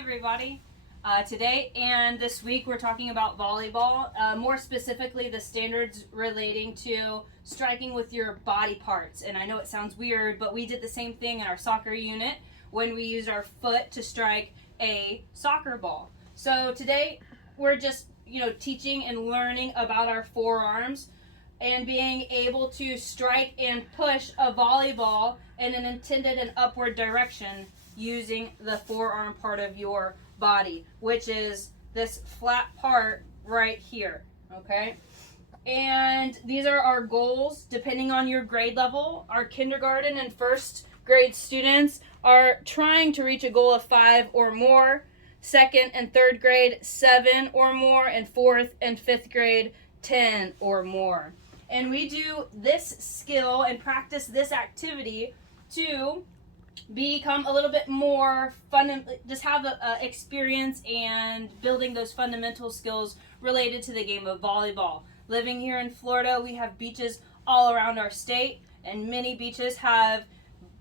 everybody. Today and this week we're talking about volleyball, more specifically the standards relating to striking with your body parts. And I know it sounds weird, but we did the same thing in our soccer unit when we used our foot to strike a soccer ball. So today we're just, teaching and learning about our forearms and being able to strike and push a volleyball in an intended and upward direction using the forearm part of your body, which is this flat part right here, okay? And these are our goals depending on your grade level. Our kindergarten and first grade students are trying to reach a goal of 5 or more. Second and third grade, 7 or more, and fourth and fifth grade, 10 or more. And we do this skill and practice this activity to become a little bit more fun, just have a experience and building those fundamental skills related to the game of volleyball. Living here in Florida, we have beaches all around our state, and many beaches have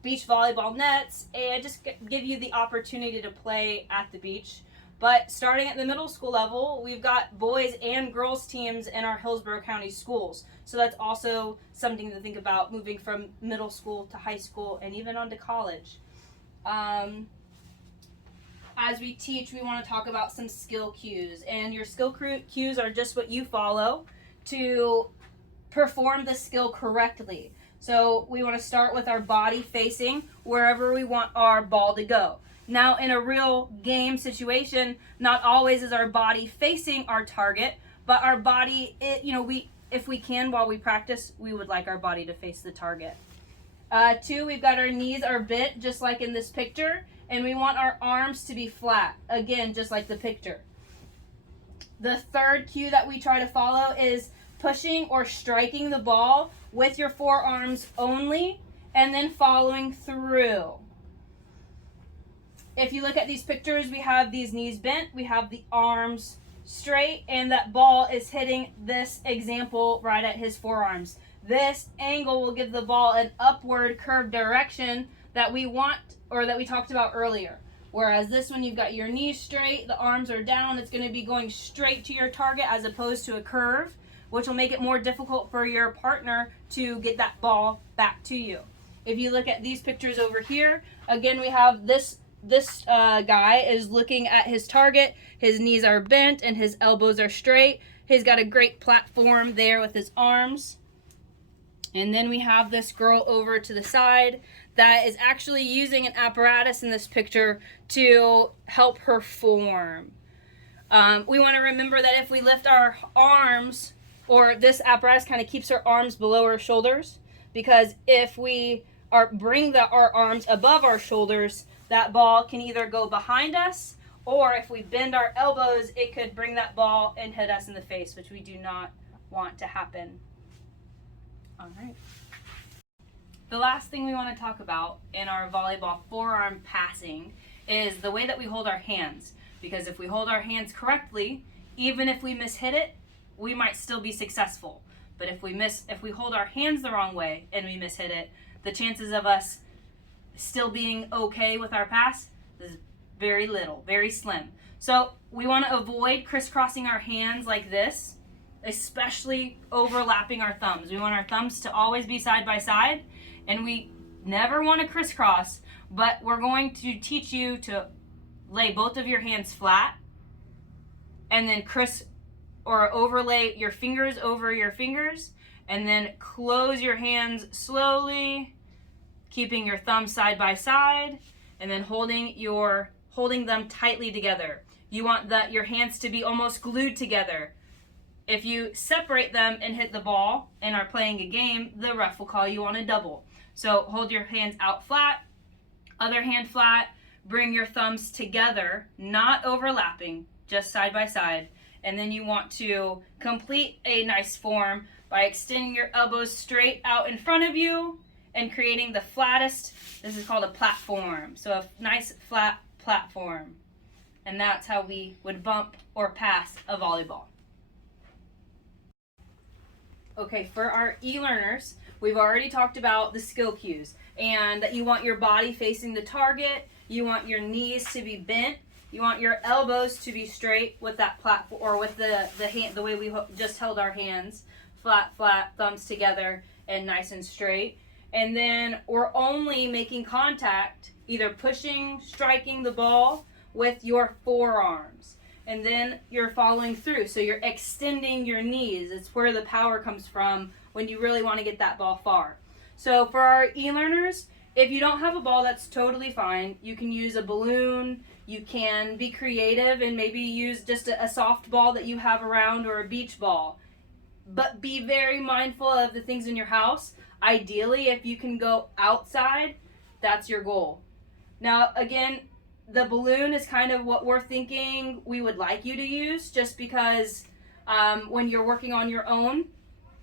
beach volleyball nets and just give you the opportunity to play at the beach. But starting at the middle school level, we've got boys and girls teams in our Hillsborough County schools. So that's also something to think about moving from middle school to high school and even on to college. As we teach, we want to talk about some skill cues. And your skill cues are just what you follow to perform the skill correctly. So we want to start with our body facing wherever we want our ball to go. Now, in a real game situation, not always is our body facing our target, but our body, if we can, while we practice, we would like our body to face the target. 2, we've got our knees are bent, just like in this picture, and we want our arms to be flat, again, just like the picture. The third cue that we try to follow is pushing or striking the ball with your forearms only, and then following through. If you look at these pictures, we have these knees bent, we have the arms straight, and that ball is hitting this example right at his forearms. This angle will give the ball an upward curved direction that we want, or that we talked about earlier. Whereas this one, you've got your knees straight, the arms are down, it's going to be going straight to your target as opposed to a curve, which will make it more difficult for your partner to get that ball back to you. If you look at these pictures over here, again, we have this guy is looking at his target. His knees are bent and his elbows are straight. He's got a great platform there with his arms. And then we have this girl over to the side that is actually using an apparatus in this picture to help her form. We want to remember that if we lift our arms, or this apparatus kind of keeps her arms below her shoulders, because if we bring our arms above our shoulders, that ball can either go behind us, or if we bend our elbows, it could bring that ball and hit us in the face, which we do not want to happen. All right. The last thing we want to talk about in our volleyball forearm passing is the way that we hold our hands. Because if we hold our hands correctly, even if we mishit it, we might still be successful. But if we hold our hands the wrong way and we mishit it, the chances of us still being okay with our pass is very little, very slim. So we want to avoid crisscrossing our hands like this, especially overlapping our thumbs. We want our thumbs to always be side by side, and we never want to crisscross, but we're going to teach you to lay both of your hands flat and then overlay your fingers over your fingers, and then close your hands slowly, keeping your thumbs side by side, and then holding them tightly together. You want your hands to be almost glued together. If you separate them and hit the ball and are playing a game, the ref will call you on a double. So hold your hands out flat, other hand flat, bring your thumbs together, not overlapping, just side by side. And then you want to complete a nice form by extending your elbows straight out in front of you and creating the flattest, this is called a platform. So a nice flat platform. And that's how we would bump or pass a volleyball. Okay, for our e-learners, we've already talked about the skill cues and that you want your body facing the target, you want your knees to be bent, You want your elbows to be straight with that platform, or with the hand, the way we just held our hands, flat, thumbs together, and nice and straight. And then we're only making contact, either pushing, striking the ball with your forearms. And then you're following through. So you're extending your knees. It's where the power comes from when you really want to get that ball far. So for our e-learners, if you don't have a ball, that's totally fine. You can use a balloon. You can be creative and maybe use just a soft ball that you have around, or a beach ball. But be very mindful of the things in your house. Ideally, if you can go outside, that's your goal. Now, again, the balloon is kind of what we're thinking we would like you to use, just because when you're working on your own,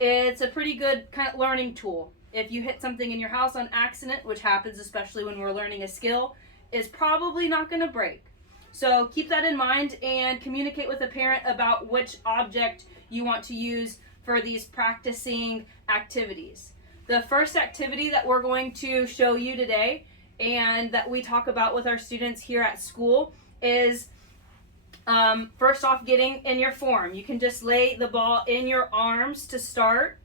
it's a pretty good kind of learning tool. If you hit something in your house on accident, which happens especially when we're learning a skill, it's probably not going to break. So keep that in mind and communicate with a parent about which object you want to use for these practicing activities. The first activity that we're going to show you today, and that we talk about with our students here at school, is first off, getting in your form. You can just lay the ball in your arms to start.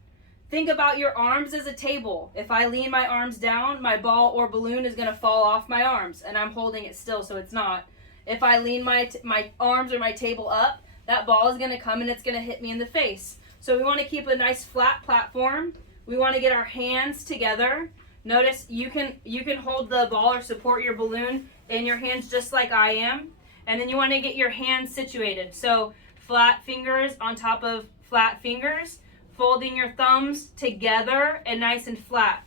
Think about your arms as a table. If I lean my arms down, my ball or balloon is going to fall off my arms, and I'm holding it still, so it's not. If I lean my arms or my table up, that ball is going to come and it's going to hit me in the face. So we want to keep a nice flat platform. We want to get our hands together. Notice you can hold the ball or support your balloon in your hands just like I am. And then you want to get your hands situated. So flat fingers on top of flat fingers, folding your thumbs together and nice and flat.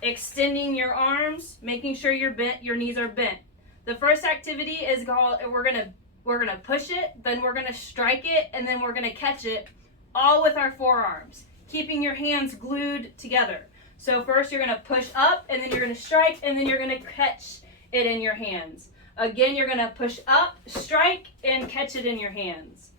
Extending your arms, making sure you're bent, your knees are bent. The first activity is called, we're gonna push it, then we're gonna strike it, and then we're gonna catch it, all with our forearms, keeping your hands glued together. So first you're gonna push up, and then you're gonna strike, and then you're gonna catch it in your hands. Again, you're gonna push up, strike, and catch it in your hands.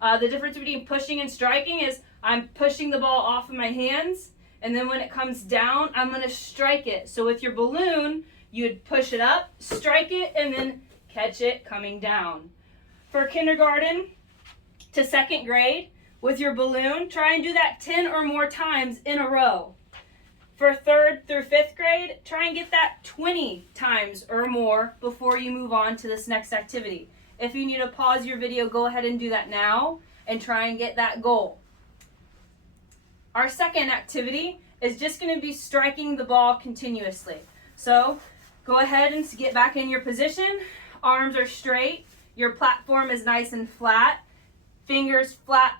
The difference between pushing and striking is I'm pushing the ball off of my hands, and then when it comes down, I'm gonna strike it. So with your balloon, you would push it up, strike it, and then catch it coming down. For kindergarten to second grade, with your balloon, try and do that 10 or more times in a row. For third through fifth grade, try and get that 20 times or more before you move on to this next activity. If you need to pause your video, go ahead and do that now and try and get that goal. Our second activity is just going to be striking the ball continuously. So go ahead and get back in your position. Arms are straight. Your platform is nice and flat. Fingers flat,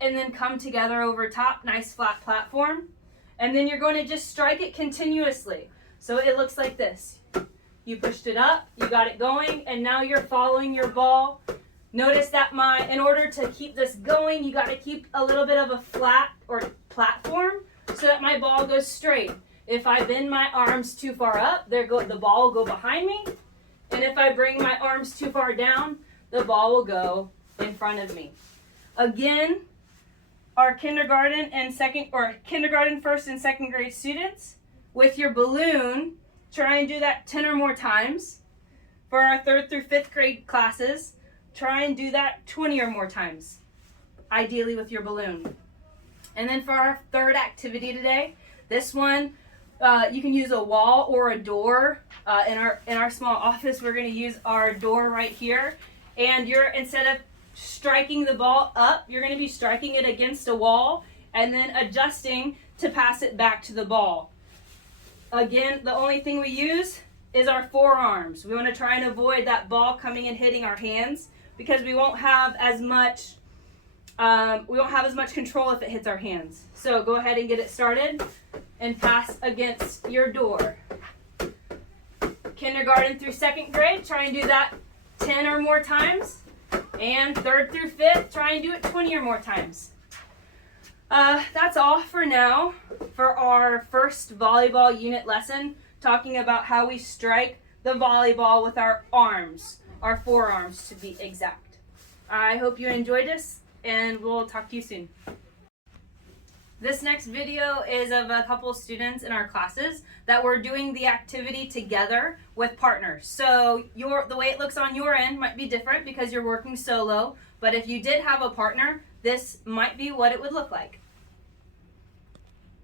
and then come together over top. Nice flat platform. And then you're going to just strike it continuously. So it looks like this. You pushed it up, you got it going, and now you're following your ball. Notice that in order to keep this going, you got to keep a little bit of a flat or platform so that my ball goes straight. If I bend my arms too far up, the ball will go behind me. And if I bring my arms too far down, the ball will go in front of me. Again, our kindergarten first and second grade students, with your balloon, try and do that 10 or more times. For our third through fifth grade classes, try and do that 20 or more times, ideally with your balloon. And then for our third activity today, this one, you can use a wall or a door. In our small office, we're going to use our door right here. And instead of striking the ball up, you're going to be striking it against a wall and then adjusting to pass it back to the ball. Again, the only thing we use is our forearms. We want to try and avoid that ball coming and hitting our hands, because we won't have as much control if it hits our hands. So go ahead and get it started and pass against your door. Kindergarten through second grade, try and do that 10 or more times. And third through fifth, try and do it 20 or more times. That's all for now for our first volleyball unit lesson, talking about how we strike the volleyball with our arms, our forearms to be exact. I hope you enjoyed this, and we'll talk to you soon. This next video is of a couple of students in our classes that were doing the activity together with partners. So the way it looks on your end might be different because you're working solo, but if you did have a partner, this might be what it would look like.